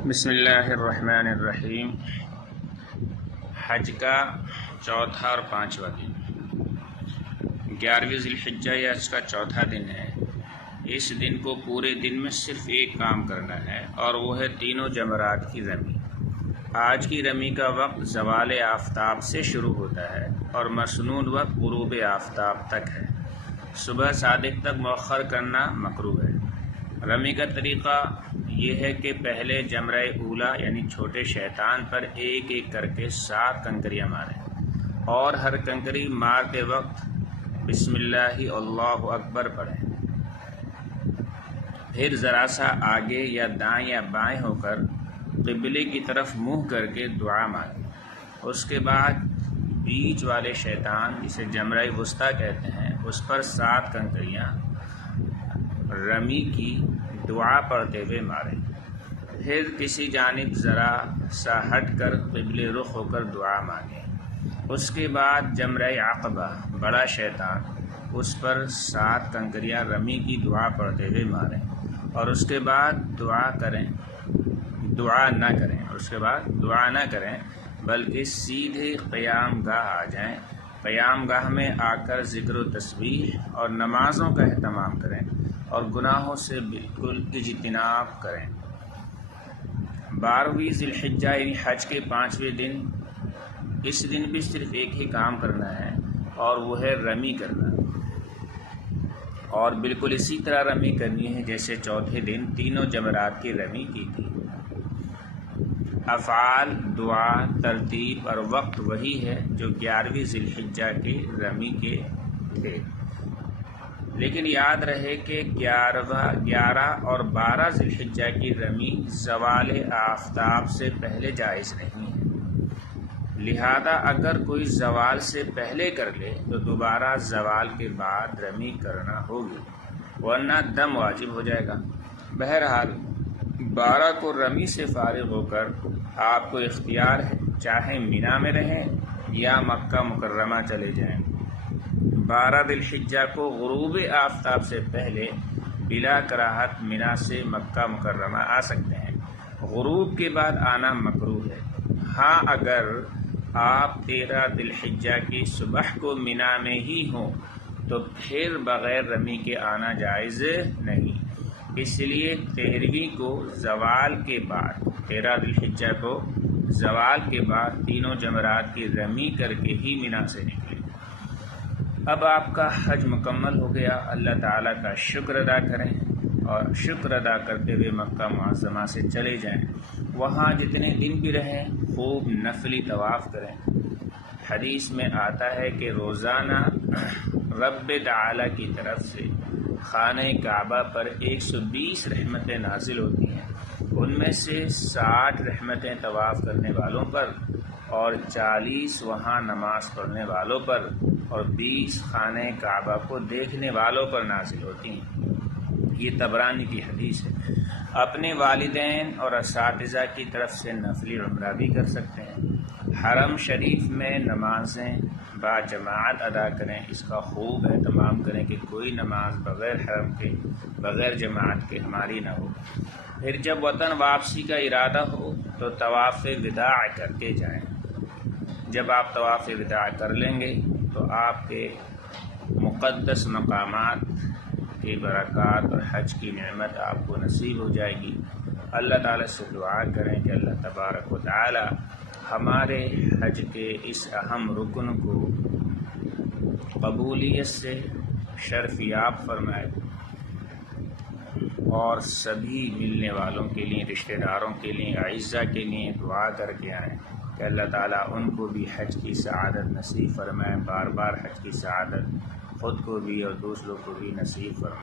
بسم اللہ الرحمن الرحیم۔ حج کا چوتھا اور پانچواں دن 11ویں ذی الحجہ یا اس کا چوتھا دن ہے۔ اس دن کو پورے دن میں صرف ایک کام کرنا ہے اور وہ ہے تینوں جمرات کی رمی۔ آج کی رمی کا وقت زوال آفتاب سے شروع ہوتا ہے اور مسنون وقت غروب آفتاب تک ہے۔ صبح صادق تک مؤخر کرنا مکروہ ہے۔ رمی کا طریقہ یہ ہے کہ پہلے جمرہ اولا یعنی چھوٹے شیطان پر ایک ایک کر کے 7 کنکریاں ماریں اور ہر کنکری مارتے وقت بسم اللہ اللہ اکبر پڑھیں۔ پھر ذرا سا آگے یا دائیں یا بائیں ہو کر قبلے کی طرف منہ کر کے دعا مانگیں۔ اس کے بعد بیچ والے شیطان جسے جمرہ وسطیٰ کہتے ہیں اس پر 7 کنکریاں رمی کی دعا پڑھتے ہوئے ماریں۔ پھر کسی جانب ذرا سا ہٹ کر قبلے رخ ہو کر دعا مانگیں۔ اس کے بعد جمرہ عقبہ بڑا شیطان اس پر 7 کنکریاں رمی کی دعا پڑھتے ہوئے ماریں اور اس کے بعد دعا نہ کریں بلکہ سیدھے قیام گاہ آ جائیں۔ قیام گاہ میں آ کر ذکر و تسبیح اور نمازوں کا اہتمام کریں اور گناہوں سے بالکل اجتناب کریں۔ 12ویں ذی الحجہ یعنی حج کے 5ویں دن، اس دن بھی صرف ایک ہی کام کرنا ہے اور وہ ہے رمی کرنا، اور بالکل اسی طرح رمی کرنی ہے جیسے چوتھے دن تینوں جمرات کی رمی کی تھی۔ افعال، دعا، ترتیب اور وقت وہی ہے جو 11ویں ذی الحجہ کی رمی کے تھے، لیکن یاد رہے کہ 11 اور 12 ذی الحجہ کی رمی زوال آفتاب سے پہلے جائز نہیں ہے، لہذا اگر کوئی زوال سے پہلے کر لے تو دوبارہ زوال کے بعد رمی کرنا ہوگی ورنہ دم واجب ہو جائے گا۔ بہرحال 12 کو رمی سے فارغ ہو کر آپ کو اختیار ہے، چاہے مینا میں رہیں یا مکہ مکرمہ چلے جائیں۔ 12 ذی الحجہ کو غروب آفتاب سے پہلے بلا کراہت مینا سے مکہ مکرمہ آ سکتے ہیں۔ غروب کے بعد آنا مکروہ ہے۔ ہاں اگر آپ 13 ذی الحجہ کی صبح کو مینا میں ہی ہوں تو پھر بغیر رمی کے آنا جائز نہیں، اس لیے 13ویں کو زوال کے بعد 13 ذی الحجہ کو زوال کے بعد تینوں جمرات کی رمی کر کے ہی مینا سے نکلیں۔ اب آپ کا حج مکمل ہو گیا۔ اللہ تعالیٰ کا شکر ادا کریں اور شکر ادا کرتے ہوئے مکہ معظمہ سے چلے جائیں۔ وہاں جتنے دن بھی رہیں خوب نفلی طواف کریں۔ حدیث میں آتا ہے کہ روزانہ رب تعالیٰ کی طرف سے خانہ کعبہ پر 120 رحمتیں نازل ہوتی ہیں، ان میں سے 60 رحمتیں طواف کرنے والوں پر اور 40 وہاں نماز پڑھنے والوں پر اور 20 خانہ کعبہ کو دیکھنے والوں پر نازل ہوتی ہیں۔ یہ طبرانی کی حدیث ہے۔ اپنے والدین اور اساتذہ کی طرف سے نفلی عمرہ بھی کر سکتے ہیں۔ حرم شریف میں نمازیں با جماعت ادا کریں، اس کا خوب اہتمام کریں کہ کوئی نماز بغیر حرم کے بغیر جماعت کے ہماری نہ ہو۔ پھر جب وطن واپسی کا ارادہ ہو تو طواف وداع کر کے جائیں۔ جب آپ طواف وداع کر لیں گے تو آپ کے مقدس مقامات کی برکات اور حج کی نعمت آپ کو نصیب ہو جائے گی۔ اللہ تعالیٰ سے دعا کریں کہ اللہ تبارک و تعالیٰ ہمارے حج کے اس اہم رکن کو قبولیت سے شرفیاب فرمائے اور سبھی ملنے والوں کے لیے، رشتہ داروں کے لیے، اعزہ کے لیے دعا کر کے آئیں کہ اللہ تعالیٰ ان کو بھی حج کی سعادت نصیب فرمائے، بار بار حج کی سعادت خود کو بھی اور دوسروں کو بھی نصیب فرمائے۔